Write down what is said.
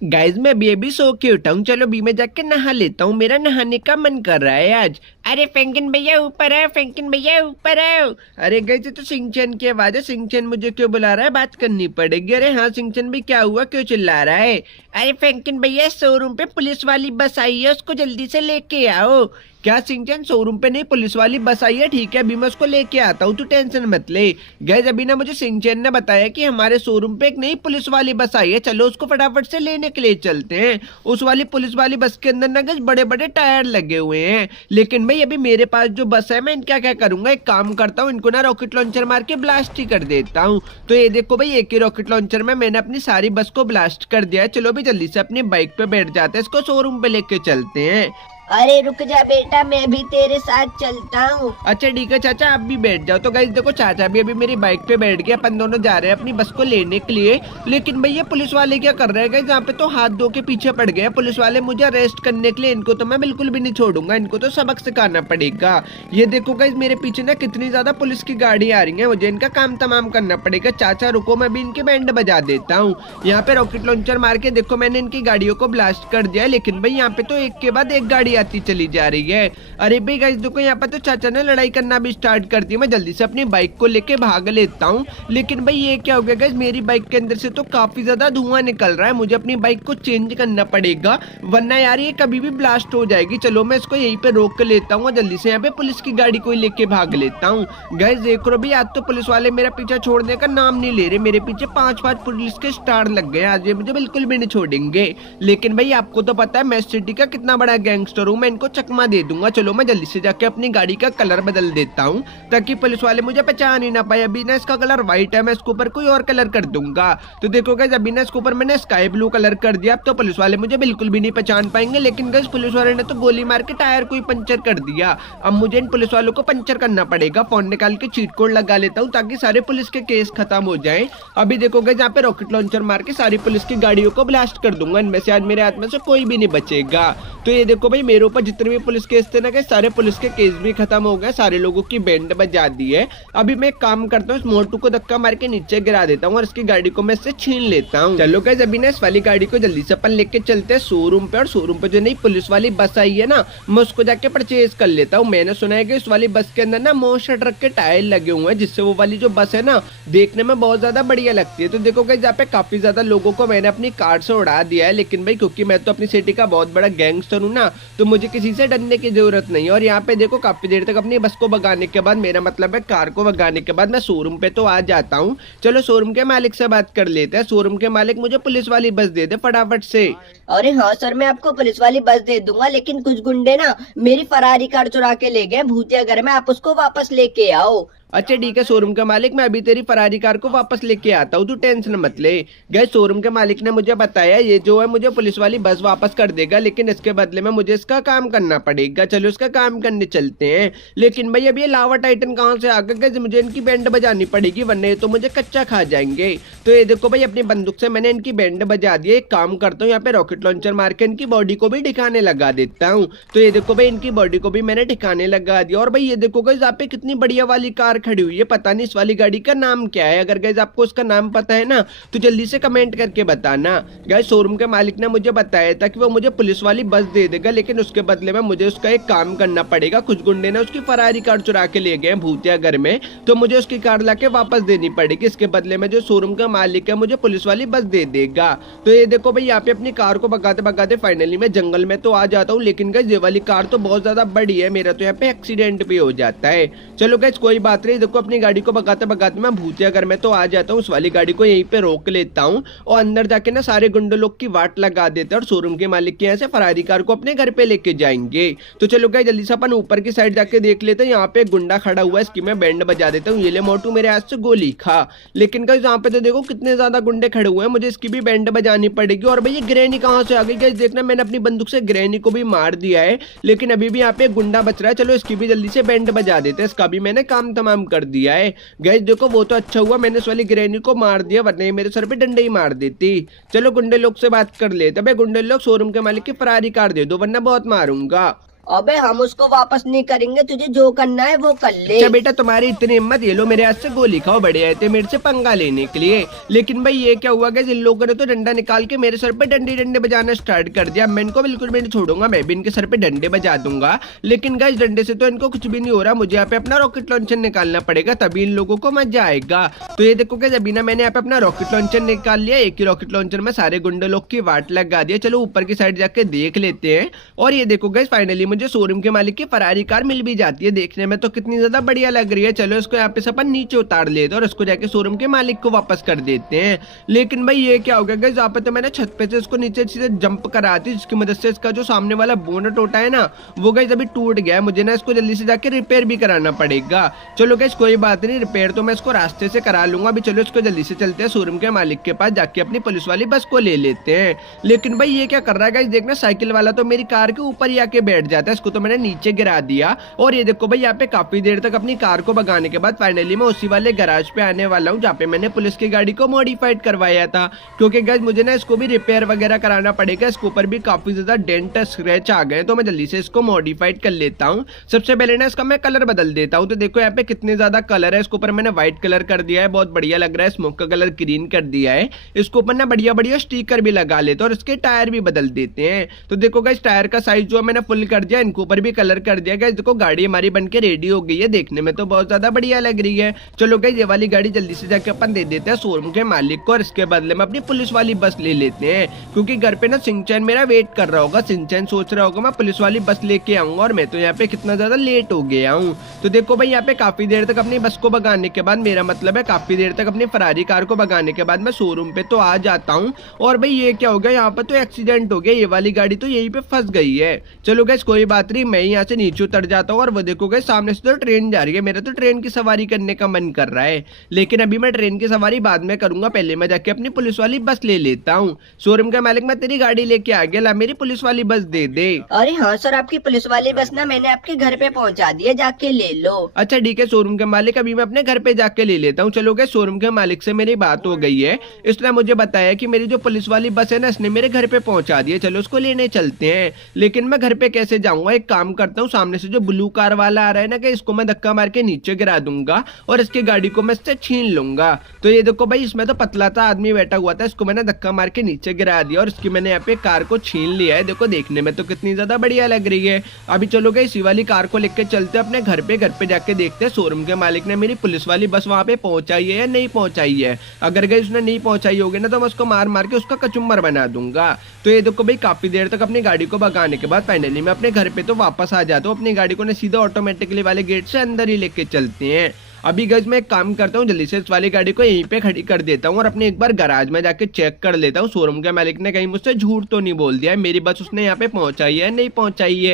Guys मैं अभी सो के उठा हूँ। चलो अभी मैं जाके नहा लेता हूँ, मेरा नहाने का मन कर रहा है आज। अरे फैंकिन भैया ऊपर आओ, फैंकिन भैया ऊपर आओ। अरे गाइज ये तो सिंचन की आवाज है। सिंचन मुझे क्यों बुला रहा है, बात करनी पड़ेगी। अरे हाँ सिंचन भी, क्या हुआ, क्यों चिल्ला रहा है। अरे फैंकिन भैया शोरूम पे पुलिस वाली बस आई है, उसको जल्दी से लेके आओ। क्या सिंचन, शोरूम पे नहीं पुलिस वाली बस आई है? ठीक है अभी मैं उसको लेके आता हूँ, तू टेंशन मत ले। गैस अभी ना मुझे सिंचन ने बताया कि हमारे शोरूम पे एक नई पुलिस वाली बस आई है, चलो उसको फटाफट से लेने के लिए चलते हैं। उस वाली पुलिस वाली बस के अंदर ना गैस बड़े बड़े टायर लगे हुए हैं। लेकिन भाई अभी मेरे पास जो बस है, मैं इनका क्या करूंगा, एक काम करता हूँ, इनको ना रॉकेट लॉन्चर मार के ब्लास्ट ही कर देता हूँ। तो ये देखो भाई, एक ही रॉकेट लॉन्चर में मैंने अपनी सारी बस को ब्लास्ट कर दिया है। चलो भी जल्दी से अपनी बाइक पे बैठ जाते हैं, इसको शोरूम पे लेके चलते हैं। अरे रुक जा बेटा, मैं भी तेरे साथ चलता हूँ। अच्छा ठीक है चाचा, आप भी बैठ जाओ। तो गाइस देखो, चाचा भी अभी मेरी बाइक पे बैठ गए, अपन दोनों जा रहे हैं अपनी बस को लेने के लिए। लेकिन भैया पुलिस वाले क्या कर रहे हैं गाइस, यहाँ पे तो हाथ धो के पीछे पड़ गए पुलिस वाले मुझे अरेस्ट करने के लिए। इनको तो मैं बिल्कुल भी नहीं छोड़ूंगा, इनको तो सबक सिखाना पड़ेगा। ये देखो गाइस, मेरे पीछे ना कितनी ज्यादा पुलिस की गाड़ी आ रही है, मुझे इनका काम तमाम करना पड़ेगा। चाचा रुको, मैं भी इनके बैंड बजा देता हूँ। यहाँ पे रॉकेट लॉन्चर मार के देखो मैंने इनकी गाड़ियों को ब्लास्ट कर दिया। लेकिन भाई यहाँ पे तो एक के बाद एक गाड़ी आती चली जा रही है। अरे भाई गाइस देखो, यहाँ पर तो चाचा ने लड़ाई करना भी स्टार्ट कर दिया। मैं जल्दी से अपनी बाइक को लेके भाग लेता हूँ। लेकिन भाई ये क्या हो गया गाइस, मेरी बाइक के अंदर से तो काफी ज्यादा धुआं निकल रहा है, मुझे अपनी बाइक को चेंज करना पड़ेगा, वरना यार ये कभी भी ब्लास्ट हो जाएगी। चलो मैं इसको यहीं पे रोक लेता हूँ, जल्दी से यहाँ पे पुलिस की गाड़ी को लेके भाग लेता हूँ। गाइस देख लो भी, आज तो पुलिस वाले मेरा पीछा छोड़ने का नाम नहीं ले रहे। मेरे पीछे 5-5 पुलिस के स्टार लग गए, आज ये मुझे बिल्कुल भी नहीं छोड़ेंगे। लेकिन भाई आपको तो पता है मैं सिटी का कितना बड़ा गैंगस्टर हूँ, मैं इनको चकमा दे दूंगा। चलो मैं जल्दी से जाके अपनी गाड़ी का कलर बदल देता हूँ, ताकि पुलिस वाले मुझे पहचान ही ना पाए। अभी ना इसका कलर व्हाइट है, मैं इसके ऊपर कोई और कलर कर दूंगा। तो देखो गाइस, अभी ना इसके ऊपर मैंने स्काई ब्लू कलर कर दिया, अब तो पुलिस वाले मुझे बिल्कुल भी नहीं पहचान पाएंगे। लेकिन गाइस पुलिस वाले ने तो गोली मार के टायर को ही पंचर कर दिया। अब मुझे इन पुलिस वालों को पंचर करना पड़ेगा। फोन निकाल के चीट कोड लगा लेता हूँ, ताकि सारे पुलिस के केस खत्म हो जाए। अभी देखो गाइस, यहाँ पे रॉकेट लॉन्चर मार के सारी पुलिस की गाड़ियों को ब्लास्ट कर दूंगा, इनमें से आज मेरे हाथ में से कोई भी नहीं बचेगा। तो ये देखो भाई, मेरे ऊपर जितने भी पुलिस केस थे ना, सारे पुलिस के केस भी खत्म हो गए, सारे लोगों की बैंड बजा दी है। अभी मैं एक काम करता हूँ, इस मोटू को धक्का मार के नीचे गिरा देता हूँ और इसकी गाड़ी को मैं इससे छीन लेता हूँ। चलो गाइस, अभी ना इस वाली गाड़ी को जल्दी से अपन लेके चलते हैं शोरूम पे। और शोरूम पे जो नई पुलिस वाली बस आई है ना, मैं उसको जाके परचेज कर लेता हूँ। मैंने सुना है कि इस वाली बस के अंदर ना मोस्टर ट्रक के टायर लगे हुए हैं, जिससे वो वाली जो बस है ना देखने में बहुत ज्यादा बढ़िया लगती है। तो देखो गाइस, यहाँ पे काफी ज्यादा लोगों को मैंने अपनी कार से उड़ा दिया है। लेकिन भाई क्योंकि मैं तो अपनी सिटी का बहुत बड़ा गैंगस्टर हूँ ना, तो मुझे किसी से डरने की जरूरत नहीं है। और यहाँ पे देखो, काफी देर तक अपनी बस को भगाने के बाद, मेरा मतलब है कार को भगाने के बाद, मैं शोरूम पे तो आ जाता हूँ। चलो शोरूम के मालिक से बात कर लेते हैं। शोरूम के मालिक, मुझे पुलिस वाली बस दे दे फटाफट से। अरे हाँ सर, मैं आपको पुलिस वाली बस दे दूंगा, लेकिन कुछ गुंडे ना मेरी फरारी कार चुरा के ले गए भूतिया घर में, आप उसको वापस लेके आओ। अच्छा ठीक है शोरूम के मालिक, मैं अभी तेरी फरारी कार को वापस लेके आता हूँ, तू टेंशन मत ले। गए शोरूम के मालिक ने मुझे बताया ये जो है मुझे पुलिस वाली बस वापस कर देगा, लेकिन इसके बदले में मुझे इसका काम करना पड़ेगा। चलो इसका काम करने चलते हैं। लेकिन भाई अभी ये लावा टाइटन कहाँ से आ गए, मुझे इनकी बैंड बजानी पड़ेगी, वरना ये तो मुझे कच्चा खा जाएंगे। तो ये देखो भाई, अपनी बंदूक से मैंने इनकी बैंड बजा दी है। एक काम करता हूँ, यहाँ पे रॉकेट लॉन्चर मार के इनकी बॉडी को भी ठिकाने लगा देता हूँ। तो ये देखो भाई, इनकी बॉडी को भी मैंने ठिकाने लगा दिया। और भाई ये देखो गाइस, यहाँ पे कितनी बढ़िया वाली कार खड़ी हुई है, पता इस वाली गाड़ी का नाम क्या है। अगर गाइस आपको उसका नाम पता है ना, तो जल्दी से कमेंट करके बताना। गाइस शोरूम के मालिक ने मुझे बताया था कि वो मुझे पुलिस वाली बस दे देगा, लेकिन उसके बदले में मुझे उसका एक काम करना पड़ेगा। कुछ गुंडे ने उसकी फरारी कार चुरा के ले गए भूतिया घर में, तो मुझे उसकी कार लाके वापस देनी पड़ेगी। इसके बदले में जो शोरूम का मालिक है मुझे पुलिस वाली बस दे देगा। तो ये देखो भाई, यहाँ पे अपनी कार को भगाते भगाते फाइनली मैं जंगल में तो आ जाता हूँ। लेकिन गाइस ये वाली कार तो बहुत ज्यादा बड़ी है, मेरा तो यहाँ पे एक्सीडेंट भी हो जाता है। चलो गाइस कोई बात नहीं, देखो अपनी गाड़ी को भगाते भगाते मैं भूतिया घर में तो आ जाता हूँ। उस वाली गाड़ी को यहीं पे रोक लेता हूँ और अंदर जाके ना सारे गुंडे लोग की वाट लगा देते हैं और शोरूम के मालिक के यहाँ से फरारी कार को अपने घर पे लेके जाएंगे। तो चलो गाइस जल्दी से अपन ऊपर की साइड जाके देख लेते हैं। यहाँ पे एक गुंडा खड़ा हुआ है, इसकी मैं बैंड बजा देता हूँ। ये ले मोटू, मेरे हाथ से गोली खा। लेकिन गाइस यहाँ पे तो देखो कितने ज्यादा गुंडे खड़े हुए हैं, मुझे इसकी भी बैंड बजानी पड़ेगी। और भाई ये ग्रैनी कहाँ से आ गई गाइस, देखना मैंने अपनी बंदूक से ग्रैनी को भी मार दिया है, लेकिन अभी भी यहाँ पे एक गुंडा बच रहा है। चलो इसकी भी जल्दी से बैंड बजा देते हैं, इसका भी मैंने काम तमाम कर दिया है। गाइस देखो वो तो अच्छा हुआ मैंने इस वाली ग्रैनी को मार दिया, वरना मेरे सर पे डंडे ही मार देती। चलो गुंडे लोग से बात कर लेते। भाई गुंडे लोग, शोरूम के मालिक की फरारी कार दे दो, वरना बहुत मारूंगा। अबे हम उसको वापस नहीं करेंगे, तुझे जो करना है वो कर ले। अच्छा बेटा, तुम्हारी इतनी हिम्मत, ये लो मेरे हाथ से गोली खाओ। बड़े आए थे मेरे से पंगा लेने के लिए, लेकिन भाई ये क्या हुआ कि इन लोगों ने तो डंडा निकाल के मेरे सर पे डंडे डंडे बजाना स्टार्ट कर दिया। मैं इनको बिल्कुल भी नहीं छोड़ूंगा, मैं भी इनके सर पे डंडे बजा दूंगा। लेकिन गाइस डंडे से तो इनको कुछ भी नहीं हो रहा, मुझे यहाँ पे अपना रॉकेट लॉन्चर निकालना पड़ेगा, तभी इन लोगों को मजा आएगा। तो ये देखो गाइस, अभी ना मैंने यहाँ पे अपना रॉकेट लॉन्चर निकाल लिया। एक ही रॉकेट लॉन्चर में सारे गुंडे लोग की वाट लगा दिया। चलो ऊपर की साइड जाके देख लेते हैं। और ये देखो गाइस, फाइनली मुझे शोरूम के मालिक की फरारी कार मिल भी जाती है। देखने में तो कितनी ज्यादा बढ़िया लग रही है। चलो इसको यहाँ पे अपन नीचे उतार लेते हैं और इसको जाके शोरूम के मालिक को वापस कर देते हैं। लेकिन भाई ये क्या हो गया गाइस, यहाँ पे तो मैंने छत पे से इसको नीचे सीधे जंप करा दी, जिसकी मदद से इसका जो सामने वाला बोनट होता है ना, वो गाइस अभी टूट गया है। मुझे ना इसको जल्दी से जाके रिपेयर भी कराना पड़ेगा। चलो गाइस कोई बात नहीं, रिपेयर तो मैं इसको रास्ते से करा लूंगा। अभी चलो इसको जल्दी से चलते हैं शोरूम के मालिक के पास, जाके अपनी पुलिस वाली बस को ले लेते हैं। लेकिन भाई ये क्या कर रहा है गाइस, देखना साइकिल वाला तो मेरी कार के ऊपर ही आके बैठ जाता है। इसको तो मैंने नीचे गिरा दिया। और ये देखो भाई, यहाँ पे काफी देर तक अपनी कार को भगाने के बाद फाइनली मैं उसी वाले गैराज पे आने वाला हूँ जहाँ पे मैंने पुलिस की गाड़ी को मॉडिफाइड करवाया था। क्योंकि गाइस मुझे ना इसको भी रिपेयर वगैरह कराना पड़ेगा। इसके ऊपर भी काफी ज्यादा डेंट स्क्रैच आ गए, तो मैं जल्दी से इसको मॉडिफाइड कर लेता हूँ। सबसे पहले ना इसका मैं कलर बदल देता हूँ। तो देखो यहाँ पे कितने ज्यादा कलर है। इसके ऊपर मैंने व्हाइट कलर कर दिया है, बहुत बढ़िया लग रहा है। स्मोक का कलर ग्रीन कर दिया है। इसके ऊपर ना बढ़िया बढ़िया स्टिकर भी लगा लेते हैं और इसके टायर भी बदल देते हैं। तो देखो गाइस, टायर का साइज जो मैंने फुल कर दिया, इनके ऊपर भी कलर कर दिया। गाइस देखो, गाड़ी हमारी बनके रेडी हो गई है, देखने में तो बहुत ज्यादा बढ़िया लग रही है। चलो गाइस, ये वाली गाड़ी जल्दी से जाके अपन दे देते हैं शोरूम के मालिक को और इसके बदले में अपनी पुलिस वाली बस ले लेते हैं। क्योंकि घर पे ना सिंचैन मेरा वेट कर रहा होगा। सिंचैन सोच रहा होगा मैं पुलिस वाली बस लेके आऊंगा, और मैं तो यहाँ पे कितना ज्यादा लेट हो गया हूँ। तो देखो भाई, यहाँ पे काफी देर तक अपनी बस को भगाने के बाद, मेरा मतलब है काफी देर तक अपनी फरारी कार को भगाने के बाद मैं शोरूम पे तो आ जाता हूँ। और भाई ये क्या हो गया, यहाँ पर तो एक्सीडेंट हो गया। ये वाली गाड़ी तो यहीं पे फंस गई है। चलो गाइस कोई बात नहीं, मैं यहाँ से नीचे उतर जाता हूँ। और वो देखो गाइस, सामने से तो ट्रेन जा रही है। मेरा तो ट्रेन की सवारी करने का मन कर रहा है, लेकिन अभी मैं ट्रेन की सवारी बाद में करूंगा। पहले मैं जाके अपनी पुलिस वाली बस ले लेता हूँ। शोरूम का मालिक, मैं तेरी गाड़ी लेके आ गया, ला मेरी पुलिस वाली बस दे दे। अरे हाँ सर, आपकी पुलिस वाली बस ना मैंने आपके घर पे पहुंचा दी है, जाके ले लो। अच्छा ठीक है शोरूम के मालिक, अभी मैं अपने घर पे जाके ले लेता हूँ। चलो गाइस, शोरूम के मालिक से मेरी बात हो गई है। इसने मुझे बताया कि मेरी जो पुलिस वाली बस है ना, इसने मेरे घर पे पहुंचा दी है। चलो उसको लेने चलते हैं। लेकिन मैं घर पे कैसे जाऊंगा, एक काम करता हूँ, सामने से जो ब्लू कार वाला आ रहा है ना, कि इसको मैं धक्का मार के नीचे गिरा दूंगा और इसकी गाड़ी को मैं इससे छीन लूंगा। तो ये देखो भाई, इसमें तो पतला सा आदमी बैठा हुआ था, इसको मैंने धक्का मार के नीचे गिरा दिया और इसकी मैंने यहाँ पे कार को छीन लिया है। देखो देखने में तो कितनी ज्यादा बढ़िया लग रही है। अभी चलो गए इसी वाली कार को लेकर चलते अपने घर पे। घर पे जाके देखते हैं शोरूम के मालिक ने मेरी पुलिस वाली बस वहां पे पहुंचाई है या नहीं पहुंचाई है। अगर गई उसने नहीं पहुंचाई होगी ना, तो मैं उसको मार मार के उसका कचुम्बर बना दूंगा। तो ये देखो भाई, काफी देर तक अपनी गाड़ी को भगाने के बाद फाइनली मैं अपने घर पे तो वापस आ जाता हूँ। अपनी गाड़ी को ना सीधा ऑटोमेटिकली वाले गेट से अंदर ही लेके चलते हैं। अभी गज मैं एक काम करता हूँ, जल्दी से इस वाली गाड़ी को यहीं पे खड़ी कर देता हूँ और अपने एक बार गैराज में जाके चेक कर लेता हूँ शोरूम के मालिक ने कहीं मुझसे झूठ तो नहीं बोल दिया है, मेरी बस उसने यहाँ पे पहुंचाई है नहीं पहुंचाई है।